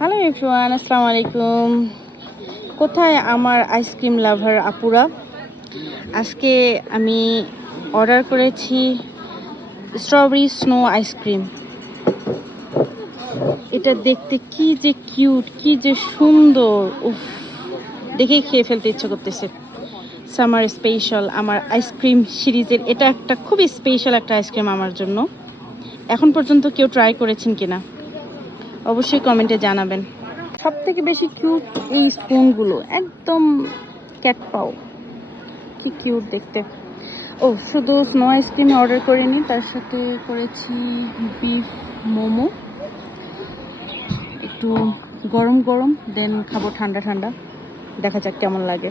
Hello everyone, আসসালামু আলাইকুম। কোথায় আমার আইসক্রিম লাভার আপুরা? আজকে আমি অর্ডার করেছি স্ট্রবেরি স্নো আইসক্রিম। এটা দেখতে কি যে কিউট, কি যে সুন্দর! উফ, দেখেই খেয়ে ফেলতে ইচ্ছে করতেছে। সামার স্পেশাল আমার আইসক্রিম সিরিজের এটা একটা খুবই স্পেশাল একটা আইসক্রিম আমার জন্য। এখন পর্যন্ত কেউ ট্রাই করেছেন কিনা অবশ্যই কমেন্টে জানাবেন। সব থেকে বেশি কিউট এই স্পুনগুলো, একদম ক্যাট পাও, কি কিউট দেখতে। ও, শুধু স্নো আইসক্রিম অর্ডার করিনি, তার সাথে করেছি বিফ মোমো। একটু গরম গরম, দেন খাবো ঠান্ডা ঠান্ডা। দেখা যাক কেমন লাগে।